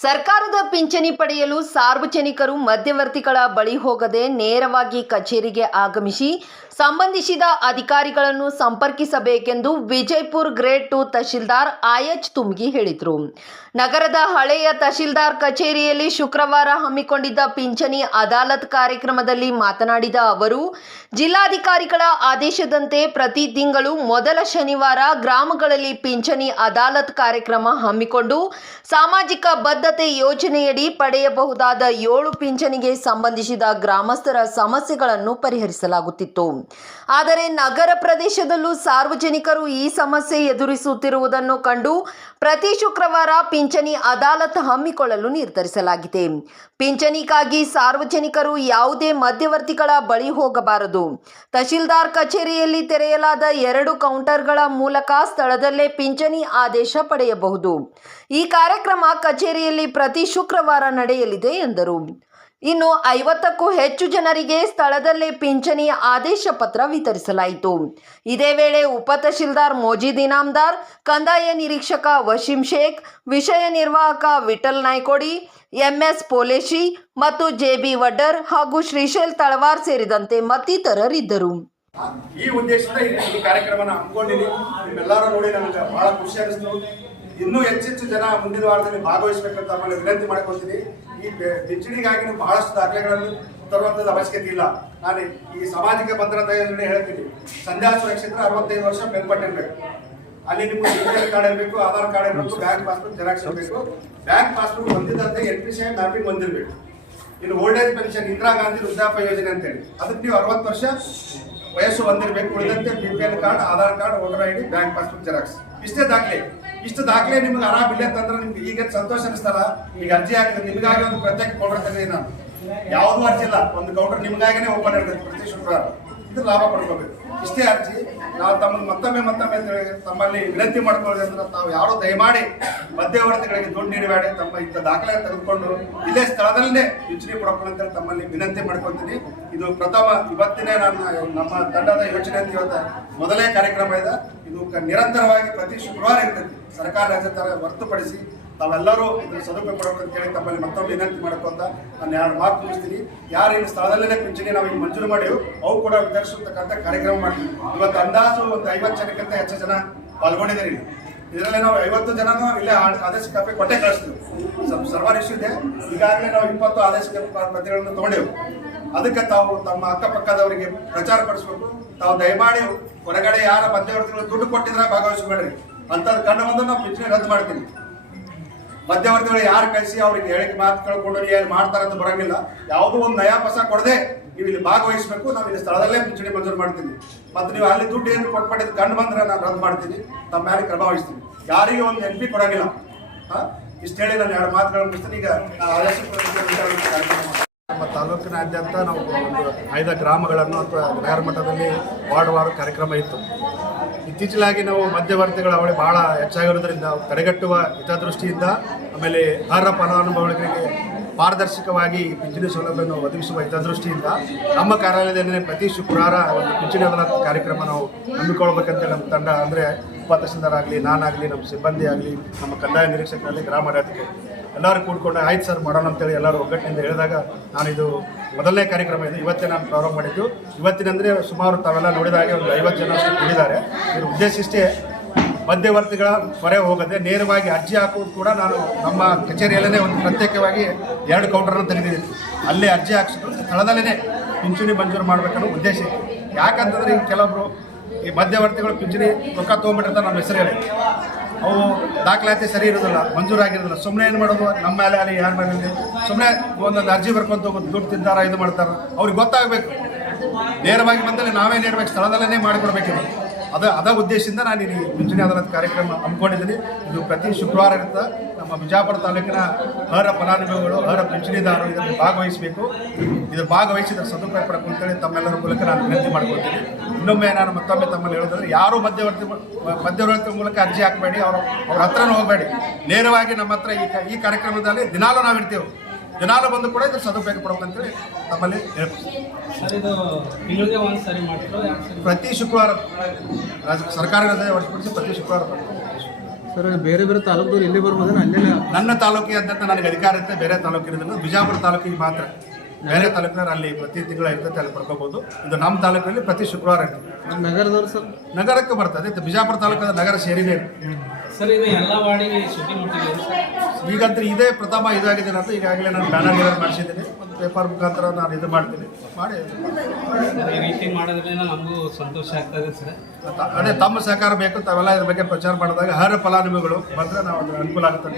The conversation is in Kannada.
ಸರ್ಕಾರದ ಪಿಂಚಣಿ ಪಡೆಯಲು ಸಾರ್ವಜನಿಕರು ಮಧ್ಯವರ್ತಿಗಳ ಬಳಿ ಹೋಗದೆ ನೇರವಾಗಿ ಕಚೇರಿಗೆ ಆಗಮಿಸಿ ಸಂಬಂಧಿಸಿದ ಅಧಿಕಾರಿಗಳನ್ನು ಸಂಪರ್ಕಿಸಬೇಕೆಂದು Vijayapur grade two tahsildar H Tumgi ಹೇಳಿದರು. ನಗರದ ಹಳೆಯ ತಹಶೀಲ್ದಾರ್ ಕಚೇರಿಯಲ್ಲಿ ಶುಕ್ರವಾರ ಹಮ್ಮಿಕೊಂಡಿದ್ದ ಪಿಂಚಣಿ ಅದಾಲತ್ ಕಾರ್ಯಕ್ರಮದಲ್ಲಿ ಮಾತನಾಡಿದ ಅವರು, ಜಿಲ್ಲಾಧಿಕಾರಿಗಳ ಆದೇಶದಂತೆ ಪ್ರತಿ ತಿಂಗಳು ಮೊದಲ ಶನಿವಾರ ಗ್ರಾಮಗಳಲ್ಲಿ ಪಿಂಚಣಿ ಅದಾಲತ್ ಕಾರ್ಯಕ್ರಮ ಹಮ್ಮಿಕೊಂಡು ಸಾಮಾಜಿಕ ಬದ್ಧತೆ ಯೋಜನೆಯಡಿ ಪಡೆಯಬಹುದಾದ ಏಳು ಪಿಂಚಣಿಗೆ ಸಂಬಂಧಿಸಿದ ಗ್ರಾಮಸ್ಥರ ಸಮಸ್ಯೆಗಳನ್ನು ಪರಿಹರಿಸಲಾಗುತ್ತಿತ್ತು. ಆದರೆ ನಗರ ಪ್ರದೇಶದಲ್ಲೂ ಸಾರ್ವಜನಿಕರು ಈ ಸಮಸ್ಯೆ ಎದುರಿಸುತ್ತಿರುವುದನ್ನು ಕಂಡು ಪ್ರತಿ ಶುಕ್ರವಾರ ಪಿಂಚಣಿ ಅದಾಲತ್ ಹಮ್ಮಿಕೊಳ್ಳಲು ನಿರ್ಧರಿಸಲಾಗಿದೆ. ಪಿಂಚಣಿಗಾಗಿ ಸಾರ್ವಜನಿಕರು ಯಾವುದೇ ಮಧ್ಯವರ್ತಿಗಳ ಬಳಿ ಹೋಗಬಾರದು. ತಹಶೀಲ್ದಾರ್ ಕಚೇರಿಯಲ್ಲಿ ತೆರೆಯಲಾದ ಎರಡು ಕೌಂಟರ್ಗಳ ಮೂಲಕ ಸ್ಥಳದಲ್ಲೇ ಪಿಂಚಣಿ ಆದೇಶ ಪಡೆಯಬಹುದು. ಈ ಕಾರ್ಯಕ್ರಮ ಕಚೇರಿಯಲ್ಲಿ ಪ್ರತಿ ಶುಕ್ರವಾರ ನಡೆಯಲಿದೆ ಎಂದರು. ಇನ್ನು ಐವತ್ತಕ್ಕೂ ಹೆಚ್ಚು ಜನರಿಗೆ ಸ್ಥಳದಲ್ಲೇ ಪಿಂಚಣಿ ಆದೇಶ ಪತ್ರ ವಿತರಿಸಲಾಯಿತು. ಇದೇ ವೇಳೆ ಉಪ ತಹಶೀಲ್ದಾರ್ ಮೋಜಿದ್ ಇನಾಮ್ದಾರ್ ಕಂದಾಯ ನಿರೀಕ್ಷಕ ವಶಿಂ ಶೇಖ್, ವಿಷಯ ನಿರ್ವಾಹಕ ವಿಠಲ್ ನಾಯ್ಕೋಡಿ, ಎಂಎಸ್ ಪೋಲೇಶಿ ಮತ್ತು ಜೆಬಿ ವಡ್ಡರ್ ಹಾಗೂ ಶ್ರೀಶೈಲ್ ತಳವಾರ್ ಸೇರಿದಂತೆ ಮತ್ತಿತರರಿದ್ದರು. ಈ ಉದ್ದೇಶದಿಂದ ಈ ನಿಮ್ಮೆಲ್ಲರೂ ನೋಡಿ ನನಗೆ ಬಹಳ ಖುಷಿ ಇನ್ನೂ ಹೆಚ್ಚೆಚ್ಚು ಜನ ಮುಂದಿನ ವಾರದಲ್ಲಿ ಭಾಗವಹಿಸಬೇಕಂತ ತಮ್ಮಲ್ಲಿ ವಿನಂತಿ ಮಾಡ್ಕೊತೀನಿ ಈ ಪಿಂಚಣಿಗಾಗಿ ನೀವು ಬಹಳಷ್ಟು ದಾಖಲೆಗಳನ್ನು ತರುವಂಥದ್ದು ಅವಶ್ಯಕತೆ ಇಲ್ಲ. ನಾನು ಈ ಸಾಮಾಜಿಕ ಭದ್ರತಾ ಯೋಜನೆ ಹೇಳ್ತೀನಿ. ಸಂಧ್ಯಾ ಸುರಕ್ಷಿತ ಅರವತ್ತೈದು ವರ್ಷ ಮೇಲ್ಪಟ್ಟಿರ್ಬೇಕು. ಅಲ್ಲಿ ನಿಮ್ಮ ಕಾರ್ಡ್ ಇರಬೇಕು ಆಧಾರ್ ಕಾರ್ಡ್ ಇರಬೇಕು ಬ್ಯಾಂಕ್ ಪಾಸ್ಬುಕ್ ಜೆರಾಕ್ಸ್ ಇರಬೇಕು. ಬ್ಯಾಂಕ್ ಪಾಸ್ಬುಕ್ ಹೊಂದಿದಂತೆ ಎನ್ ಪಿ ಸಿ ಮ್ಯಾಪಿಂಗ್ ಹೊಂದಿರಬೇಕು ಇನ್ನು old age pension Indira Gandhi ವೃದ್ಧಾಪ್ಯ ಯೋಜನೆ ಅಂತೇಳಿ. ಅದಕ್ಕೆ ನೀವು ಅರವತ್ತು ವರ್ಷ ವಯಸ್ಸು ಹೊಂದಿರಬೇಕು ಉಳಿದಂತೆ B P L card Aadhaar card voter I D bank passbook xerox ಇಷ್ಟೇ ದಾಖಲೆ. ಇಷ್ಟು ದಾಖಲೆ ನಿಮ್ಗೆ ಆರಾಮ್ ಇಲ್ಲ ಅಂತಂದ್ರೆ ನಿಮ್ಗೆ ಈಗ ಸಂತೋಷ ಅನಿಸ್ತಲ್ಲ? ಈಗ ಅರ್ಜಿ ಹಾಕಿದ್ರೆ ನಿಮಗಾಗಿ ಒಂದು ಪ್ರತ್ಯೇಕ ಕೌಂಟರ್ ತೆಗೆದಿದ್ದೀನಿ ನಾನು. ಯಾವ್ದು ಅರ್ಜಿ ಇಲ್ಲ. ಒಂದು ಕೌಂಟರ್ ನಿಮಗಾಗಿನೇ ಓಪನ್ ಇರ್ತದೆ ಪ್ರತಿ ಶುಕ್ರವಾರ. ಇದು ಲಾಭ ಪಡ್ಕೋಬೇಕು. ಇಷ್ಟೇ ಅರ್ಜಿ. ನಾವು ತಮ್ಮನ್ನು ಮತ್ತೊಮ್ಮೆ ಮತ್ತೊಮ್ಮೆ ತಮ್ಮಲ್ಲಿ ವಿನಂತಿ ಮಾಡ್ಕೊಳ್ಳಿ ಅಂದ್ರೆ ತಾವು ಯಾರು ದಯಮಾಡಿ ಮಧ್ಯವರ್ತಿಗಳಿಗೆ ದುಡ್ಡು ನೀಡಬೇಡಿ. ತಮ್ಮ ಇಂಥ ದಾಖಲೆ ತೆಗೆದುಕೊಂಡು ಇಲ್ಲೇ ಸ್ಥಳದಲ್ಲೇ ಯೋಚನೆ ಅಂತೇಳಿ ತಮ್ಮಲ್ಲಿ ವಿನಂತಿ ಮಾಡ್ಕೊತೀನಿ ಇದು ಪ್ರಥಮ ಇವತ್ತಿನೇ ನಾನು ನಮ್ಮ ತಂಡದ ಯೋಚನೆ ಅಂತ ಇವತ್ತು ಮೊದಲೇ ಕಾರ್ಯಕ್ರಮ ಇದೆ. ಇದು ನಿರಂತರವಾಗಿ ಪ್ರತಿ ಶುಕ್ರವಾರ ಇರ್ತೈತಿ ಸರ್ಕಾರ ತರ ಹೊರತುಪಡಿಸಿ ತಾವೆಲ್ಲರೂ ಇದನ್ನು ಸದುಪಯೋಗ ಅಂತ ಹೇಳಿ ತಮ್ಮಲ್ಲಿ ಮತ್ತೊಮ್ಮೆ ವಿನಂತಿ ಮಾಡ್ಕೊಂತ ನಾನು ಎರಡು ಮಾತು ಮುಗಿಸ್ತೀನಿ. ಯಾರು ಈ ಸ್ಥಳದಲ್ಲೇ ಪಿಂಚಣಿ ನಾವು ಈಗ ಮಂಜೂರು ಮಾಡಿವು ಅವು ಕೂಡ ವಿತರಿಸತಕ್ಕಂಥ ಕಾರ್ಯಕ್ರಮ ಮಾಡ್ತೀವಿ ಇವತ್ತು ಅಂದಾಜು ಒಂದು ಐವತ್ತು ಜನಕ್ಕಿಂತ ಹೆಚ್ಚು ಜನ ಪಾಲ್ಗೊಂಡಿದ್ದಾರೆ ಇದರಲ್ಲಿ ನಾವು ಐವತ್ತು ಜನನು ಇಲ್ಲೇ ಆದೇಶ ಕಾಪಿ ಕೊಟ್ಟೆ ಕಳಿಸ್ತೀವಿ ಸ್ವಲ್ಪ ಸರ್ವರ್ ಇಶ್ಯೂ ಇದೆ. ಈಗಾಗಲೇ ನಾವು ಇಪ್ಪತ್ತು ಆದೇಶ ಪ್ರತಿಗಳನ್ನು ತಗೊಂಡೆವು ಅದಕ್ಕೆ ತಾವು ತಮ್ಮ ಅಕ್ಕಪಕ್ಕದವರಿಗೆ ಪ್ರಚಾರ ಪಡಿಸ್ಬೇಕು. ತಾವು ದಯಮಾಡಿ ಹೊರಗಡೆ ಯಾರ ಮಧ್ಯವರ್ತಿಗಳು ದುಡ್ಡು ಕೊಟ್ಟಿದ್ರೆ ಭಾಗವಹಿಸಬೇಡ್ರಿ ಅಂತದ್ ಕಂಡು ಬಂದು ನಾವು ಪಿಂಚಣಿ ರದ್ದು ಮಾಡ್ತೀನಿ ಮಧ್ಯವರ್ತಿಗಳು ಯಾರು ಕಳಿಸಿ ಅವ್ರಿಗೆ ಹೇಳಿಕೆ ಮಾತು ಕಳ್ಕೊಂಡು ಏನು ಮಾಡ್ತಾರೆ ಅಂತ ಬರಂಗಿಲ್ಲ. ಯಾವುದೋ ಒಂದು ನಯಾಪಸ ಕೊಡದೆ ನೀವು ಇಲ್ಲಿ ಭಾಗವಹಿಸಬೇಕು, ನಾವು ಇಲ್ಲಿ ಸ್ಥಳದಲ್ಲೇ ಪಿಂಚಣಿ ಮಂಜೂರು ಮಾಡ್ತೀನಿ. ಮತ್ತು ನೀವು ಅಲ್ಲಿ ದುಡ್ಡು ಏನು ಕೊಟ್ಬಿಟ್ಟಿದ್ದು ಕಂಡು ಬಂದ್ರೆ ನಾನು ರದ್ದು ಮಾಡ್ತೀನಿ. ತಮ್ಮ ಮೇಲೆ ಕ್ರಮ ವಹಿಸ್ತೀನಿ. ಯಾರಿಗೆ ಒಂದು ಎನ್ ಪಿ ಕೊಡಂಗಿಲ್ಲ. ಇಷ್ಟು ಹೇಳಿ ನಾನು ಎರಡು ಮಾತುಗಳನ್ನು ಮುಗಿಸ್ತೀನಿ. ಈಗ ನಮ್ಮ ತಾಲೂಕಿನಾದ್ಯಂತ ನಾವು ಒಂದು ಐದು ಗ್ರಾಮಗಳನ್ನು ಅಥವಾ ನಗರ ಮಟ್ಟದಲ್ಲಿ ವಾರ್ಡ್ ವಾರ್ಡ್ ಕಾರ್ಯಕ್ರಮ ಇತ್ತು. ಇತ್ತೀಚಲಾಗಿ ನಾವು ಮಧ್ಯವರ್ತಿಗಳ ಅವಳಿ ಬಹಳ ಹೆಚ್ಚಾಗಿರೋದ್ರಿಂದ ತಡೆಗಟ್ಟುವ ಹಿತದೃಷ್ಟಿಯಿಂದ ಆಮೇಲೆ ಅರ್ಹ ಫಲಾನುಭವಿಗಳಿಗೆ ಪಾರದರ್ಶಕವಾಗಿ ಪಿಂಚಣಿ ಸೌಲಭ್ಯವನ್ನು ಒದಗಿಸುವ ಹಿತದೃಷ್ಟಿಯಿಂದ ನಮ್ಮ ಕಾರ್ಯಾಲಯದಲ್ಲಿ ಪ್ರತಿ ಶುಕ್ರವಾರ ಒಂದು ಪಿಂಚಣಿ ಅದಾಲತ್ ಕಾರ್ಯಕ್ರಮ ನಾವು ಹಮ್ಮಿಕೊಳ್ಬೇಕಂತ ನಮ್ಮ ತಂಡ ಅಂದರೆ ಉಪ ತಹಸೀಲ್ದಾರ್ ಆಗಲಿ ನಾನಾಗಲಿ ನಮ್ಮ ಸಿಬ್ಬಂದಿ ಆಗಲಿ ನಮ್ಮ ಕಂದಾಯ ನಿರೀಕ್ಷಕರಾಗಲಿ ಗ್ರಾಮಾಡಳಿತಕ್ಕೆ ಎಲ್ಲರೂ ಕೂಡ್ಕೊಂಡು ಆಯ್ತು ಸರ್ ಮಾಡೋಣ ಅಂತೇಳಿ ಎಲ್ಲರೂ ಒಗ್ಗಟ್ಟಿನಿಂದ ಹೇಳಿದಾಗ ನಾನು ಇದು ಮೊದಲನೇ ಕಾರ್ಯಕ್ರಮ ಇದು ಇವತ್ತೇ ನಾನು ಪ್ರಾರಂಭ ಮಾಡಿದ್ದು. ಇವತ್ತಿನಂದರೆ ಸುಮಾರು ತಾವೆಲ್ಲ ನೋಡಿದಾಗೆ ಒಂದು ಐವತ್ತು ಜನ ಕೂಡಿದ್ದಾರೆ ಇದ್ರ ಉದ್ದೇಶ ಇಷ್ಟೇ, ಮಧ್ಯವರ್ತಿಗಳ ಹೊರೆ ಹೋಗದೆ ನೇರವಾಗಿ ಅರ್ಜಿ ಹಾಕುವುದು ಕೂಡ ನಾನು ನಮ್ಮ ಕಚೇರಿಯಲ್ಲೇ ಒಂದು ಪ್ರತ್ಯೇಕವಾಗಿ ಎರಡು ಕೌಂಟರನ್ನು ತೆಗೆದಿದ್ದೀನಿ. ಅಲ್ಲೇ ಅರ್ಜಿ ಹಾಕಿಸಿದ್ರು ಸ್ಥಳದಲ್ಲೇ ಪಿಂಚಣಿ ಮಂಜೂರು ಮಾಡಬೇಕನ್ನೋ ಉದ್ದೇಶ ಇತ್ತು. ಯಾಕಂತಂದರೆ ಈಗ ಕೆಲವೊಬ್ರು ಈ ಮಧ್ಯವರ್ತಿಗಳು ಪಿಂಚಣಿ ರೊಕ್ಕ ತೊಗೊಂಬಿಟ್ಟಿರ್ತಾರೆ ನಮ್ಮ ಹೆಸರು ಹೇಳಿ. ಅವು ದಾಖಲಾತಿ ಸರಿ ಇರೋದಿಲ್ಲ, ಮಂಜೂರಾಗಿರೋದಿಲ್ಲ. ಸುಮ್ಮನೆ ಏನು ಮಾಡೋದು? ನಮ್ಮ ಮೇಲೆ ಅಲ್ಲಿ ಯಾರ ಮೇಲೆ ಸುಮ್ಮನೆ ಒಂದೊಂದು ಅರ್ಜಿ ಬರ್ಕೊಂತ ಹೋಗೋದು, ದುಡ್ಡು ತಿಂತಾರ ಇದು ಮಾಡ್ತಾರೆ. ಅವ್ರಿಗೆ ಗೊತ್ತಾಗಬೇಕು. ನೇರವಾಗಿ ಬಂದಲ್ಲಿ ನಾವೇ ನೇರವಾಗಿ ಸ್ಥಳದಲ್ಲೇ ಮಾಡಿಕೊಡ್ಬೇಕಿದೆ ಅದ ಅದ ಉದ್ದೇಶದಿಂದ ನಾನು ಇಲ್ಲಿ ಪಿಂಚಣಿ ಅದಾಲತ್ ಕಾರ್ಯಕ್ರಮ ಹಮ್ಮಿಕೊಂಡಿದ್ದೀನಿ. ಇದು ಪ್ರತಿ ಶುಕ್ರವಾರ ಇರುತ್ತೆ. ನಮ್ಮ ಬಿಜಾಪುರ ತಾಲೂಕಿನ ಹರ ಫಲಾನುಭವಿಗಳು, ಹರ ಪಿಂಚಣಿದಾರರು ಇದರಲ್ಲಿ ಭಾಗವಹಿಸಬೇಕು. ಇದು ಭಾಗವಹಿಸಿದ ಸದುಪಯೋಗ ಪಡ್ಕೊಂತೇಳಿ ತಮ್ಮೆಲ್ಲರ ಮೂಲಕ ನಾನು ವಿನಂತಿ ಮಾಡ್ಕೊಳ್ತೀನಿ. ಇನ್ನೊಮ್ಮೆ ನಾನು ಮತ್ತೊಮ್ಮೆ ತಮ್ಮಲ್ಲಿ ಹೇಳೋದಂದ್ರೆ, ಯಾರು ಮಧ್ಯವರ್ತಿ ಮಧ್ಯವರ್ತಿ ಮೂಲಕ ಅರ್ಜಿ ಹಾಕಬೇಡಿ, ಅವ್ರ ಅವ್ರ ಹತ್ರನೂ ಹೋಗಬೇಡಿ. ನೇರವಾಗಿ ನಮ್ಮ ಹತ್ರ ಈ ಈ ಕಾರ್ಯಕ್ರಮದಲ್ಲಿ ದಿನಾಲೂ ನಾವು ಇರ್ತೀವಿ ದಿನಾಲೂ ಬಂದು ಕೂಡ ಇದ್ರ ಸದುಪಯೋಗ ಪಡ್ಬೇಕಂತೇಳಿ ನಮ್ಮಲ್ಲಿ ತಮ್ಮಲ್ಲಿ ಹೇಳ್ಬೋದು ಸರ್ ಇದು ತಿಂಗಳಿಗೆ ಒಂದು ಸರಿ ಮಾಡ್ತಿರೋ ಎರಡು ಸರಿ ಪ್ರತಿ ಶುಕ್ರವಾರ ರಾಜ ಸರ್ಕಾರ ರಜೆ ಹೊರತುಪಡಿಸಿ ಪ್ರತಿ ಶುಕ್ರವಾರ. ಸರ್ ಬೇರೆ ಬೇರೆ ತಾಲೂಕು ಎಲ್ಲಿ ಬರ್ಬೋದು ಅಲ್ಲೇ ನನ್ನ ತಾಲೂಕಿನಾದ್ಯಂತ ನನಗೆ ಅಧಿಕಾರ ಇರುತ್ತೆ ಬೇರೆ ತಾಲೂಕಿರೋದಿಲ್ಲ ಬಿಜಾಪುರ ತಾಲೂಕಿಗೆ ಮಾತ್ರ ಬೇರೆ ತಾಲೂಕಿನ ಅಲ್ಲಿ ಪ್ರತಿ ತಿಂಗಳ ಇರ್ತದೆ ಅಲ್ಲಿ ಪಡ್ಕೋಬಹುದು ಇದು ನಮ್ಮ ತಾಲೂಕಿನಲ್ಲಿ ಪ್ರತಿ ಶುಕ್ರವಾರ ಇರ್ತದೆ ನಗರದವ್ರು ಸರ್? ನಗರಕ್ಕೆ ಬರ್ತದೆ ಇದು ಬಿಜಾಪುರ ತಾಲೂಕಿನ ನಗರ ಸೇರಿದೆ. ಸರ್ ಇದು ಎಲ್ಲ ವಾರ್ಡಿಗೆ ಶುದ್ಧಿ ಮುಟ್ಟಿದೆ ಈಗಂತೂ ಇದೇ ಪ್ರಥಮ ಇದಾಗಿದೆ ಅಂತ ಈಗಾಗಲೇ ನಾನು ಬ್ಯಾನರ್ ಗಿನರ್ ಮಾಡಿಸಿದ್ದೀನಿ. ಒಂದು ಪೇಪರ್ ಮುಖಾಂತರ ನಾನು ಇದು ಮಾಡ್ತೀನಿ. ಮಾಡಿ. ಈ ರೀತಿ ಮಾಡಿದ್ರೆ ನಮಗೂ ಸಂತೋಷ ಆಗ್ತದೆ ಸರ್. ಅದೇ ತಮ್ಮ ಸಹಕಾರ ಬೇಕು ತಾವೆಲ್ಲ ಇದ್ರ ಬಗ್ಗೆ ಪ್ರಚಾರ ಮಾಡಿದಾಗ ಹರ ಫಲಾನುಭವಿಗಳು ಬಂದರೆ ನಾವು ಅನುಕೂಲ ಆಗುತ್ತೆ